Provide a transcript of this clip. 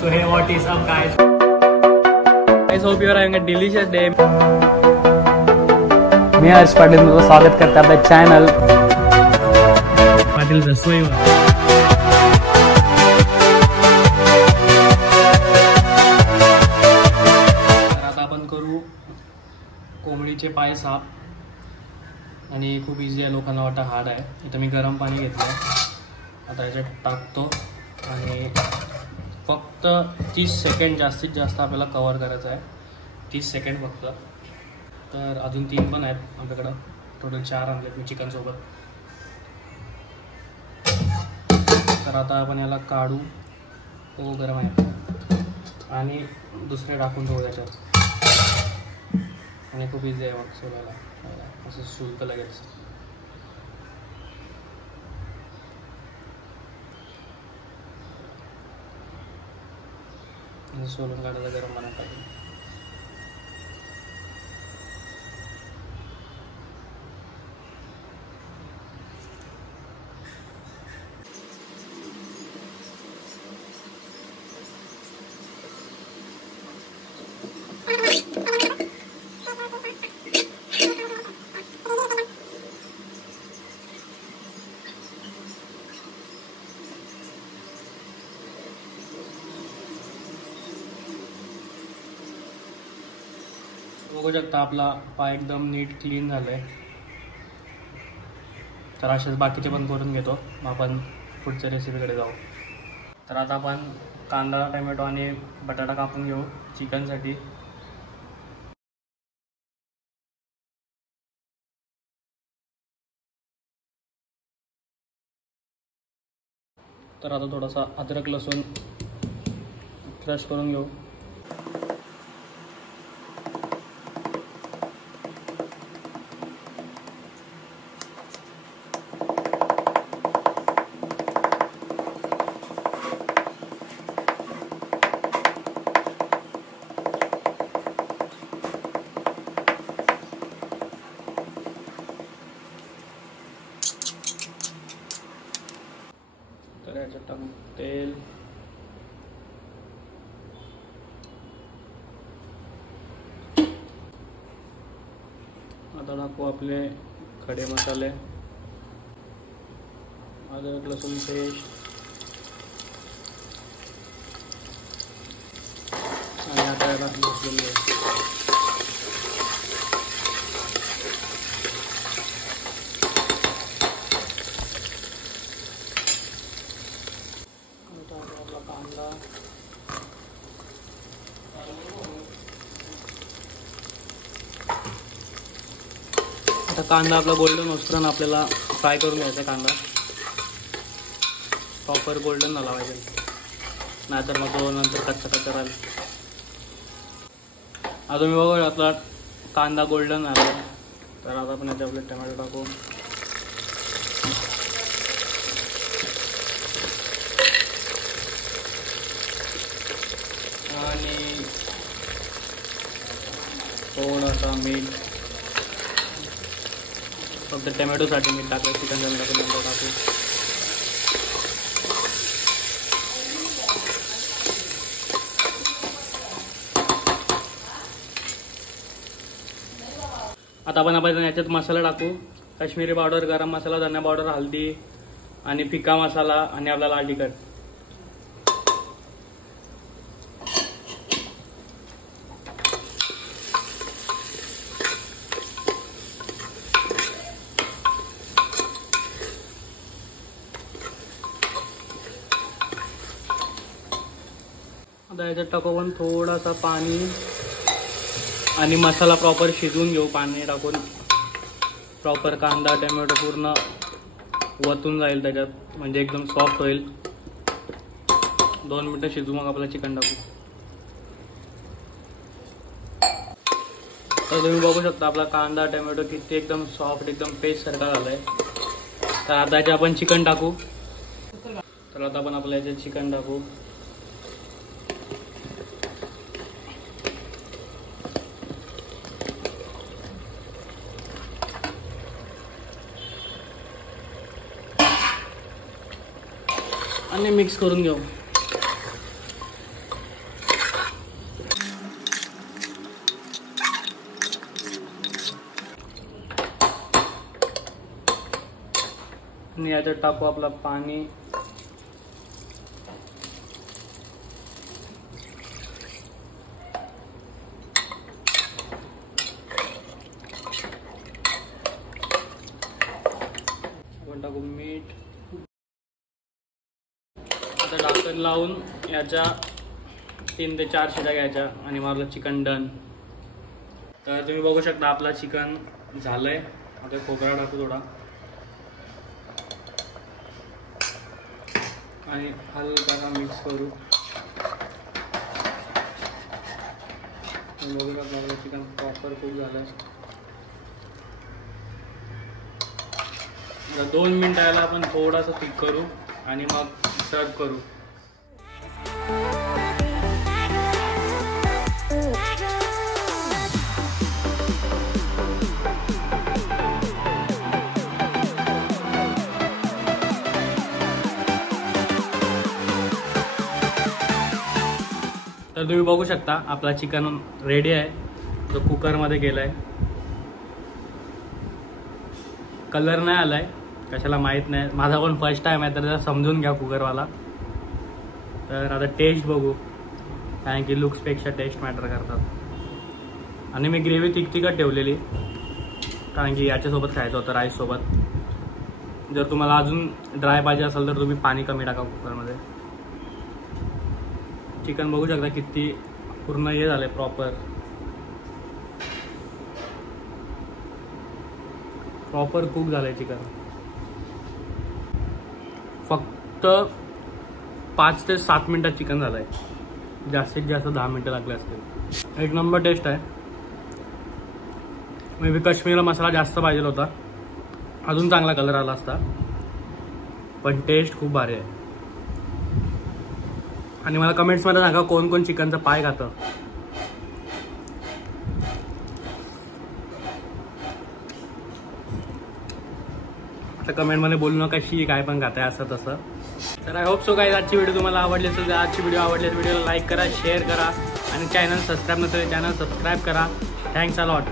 So hey, what is up guys? I hope you are having a delicious day. मी हर्ष पाटील तुमचं स्वागत करते आपल्या चॅनल पाटील रसोईवर. तर आता आपण करू कोंबडीचे पाय साफ आणि खूप इझी आहे. लोकांना वाटतं हार्ड आहे. इथं मी गरम पाणी घेतलं, आता याच्यात टाकतो आणि फक्त 30 सेकंड जास्तीत जास्त आपल्याला कवर करायचं आहे. 30 सेकंड फक्त. तर अजून 3 पण आहेत आपल्याकडं, टोटल 4 आणलेत मी चिकनसोबत. तर आता आपण याला काढू. तो गरम आहे आणि दुसरे टाकून ठेवू याच्यात. आणि खूप इझी आहे मग सोलायला, असं शुल्क लगेच. सोलून काढायचं गरम पाण्यात टाकून. बघू शकता आपला पाय एकदम नीट क्लीन झालाय. तर असेच बाकीचे पण करून घेतो, मग आपण पुढच्या रेसिपीकडे जाऊ. तर आता आपण कांदा, टोमॅटो आणि बटाटा कापून घेऊ चिकनसाठी. तर आता थोडासा अद्रक लसूण क्रश करून घेऊ. तर याच्यात टाकू तेल. आता टाकू आपले खडे मसाले, अद्रक लसूण पेस्ट आणि आता याला भाजून घेऊ. कांदा, आता कांदा आपला गोल्डन होईपर्यंत आपल्याला फ्राय करून घ्यायचा. कांदा प्रॉपर गोल्डन झाला पाहिजे, नाहीतर मग तो नंतर कच्चा राहील. आता तुम्ही बघू आपला कांदा गोल्डन झाला. तर आता आपण याच्यात आपले टोमॅटो टाकू. आणि थोडासा मीठ, फक्त टोमॅटोसाठी मीठ टाकायचं. चिकन टोमॅटो नंतर टाकू. आता आपण याच्यात मसाला टाकू. काश्मीरी पावडर, गरम मसाला, धना पावडर, हळदी आणि फिका मसाला आणि आपला लाल तिखट. आता याच्यात टाकू आपण थोडासा पाणी आणि मसाला प्रॉपर शिजवून घेऊ. पाणी टाकून प्रॉपर कांदा टोमॅटो पूर्ण वतून जाईल त्याच्यात, म्हणजे एकदम सॉफ्ट होईल. 2 मिनटं शिजवू, मग आपलं चिकन टाकू. तर तुम्ही बघू शकता आपला कांदा टोमॅटो किती एकदम सॉफ्ट, एकदम पेस्ट सारखा झालाय. तर आता याच्यात आपण चिकन टाकू. तर आता आपण आपल्या याच्यात चिकन टाकू. आणि मिक्स करून घेऊ. आणि याच्यात टाकू आपला पाणी. आपण टाकू मीठ. आता ढाकण लावून याच्या 3 ते 4 शिट्या घ्यायच्या आणि मारलं चिकन डन. तर तुम्ही बघू शकता आपला चिकन झालंय. आता खोबरा टाकू थोडा आणि हलका मिक्स करू. बघू शकता आपलं चिकन प्रॉपर कुक झालं. आता 2 मिनिटाला आपण थोडासा थिक करू आणि मग सर्व करू. तर तुम्ही बघू शकता आपला चिकन रेडी आहे. तो कुकरमध्ये गेलाय. कलर नाही आलाय, कशाला माहीत नाही. माझा पण फर्स्ट टाइम आहे तर जरा समजून घ्या कुकरवाला. तर आता टेस्ट बघू, कारण की लुक्सपेक्षा टेस्ट मॅटर करतात. आणि मी ग्रेव्ही तिखट ठेवलेली कारण की याच्यासोबत खायचं होतं राईससोबत. जर तुम्हाला अजून ड्राय पाहिजे असेल तर तुम्ही पाणी कमी टाका कुकरमध्ये. चिकन बघू शकता किती पूर्ण हे झालंय, प्रॉपर कुक झालंय चिकन. फक्त 5 ते 7 मिनिटात चिकन झालंय. जास्तीत जास्त 10 मिनिटं लागले असतील. एक नंबर टेस्ट आहे. मे बी काश्मीरी मसाला जास्त पाहिजे होता, अजून चांगला कलर आला असता. पण टेस्ट खूप भारी आहे. आणि मला कमेंट्समध्ये सांगा कोण कोण चिकनचा पाय खातं. आता कमेंटमध्ये बोलू नका कशी काय पण खाताय असं तसं. तर आय होप सो गाईज आजची व्हिडिओ तुम्हाला आवडली असेल तर आजची व्हिडिओ आवडली असेल व्हिडिओला लाईक करा, शेअर करा आणि चॅनल सबस्क्राईब नसेल चॅनल सबस्क्राईब करा. Thanks a lot.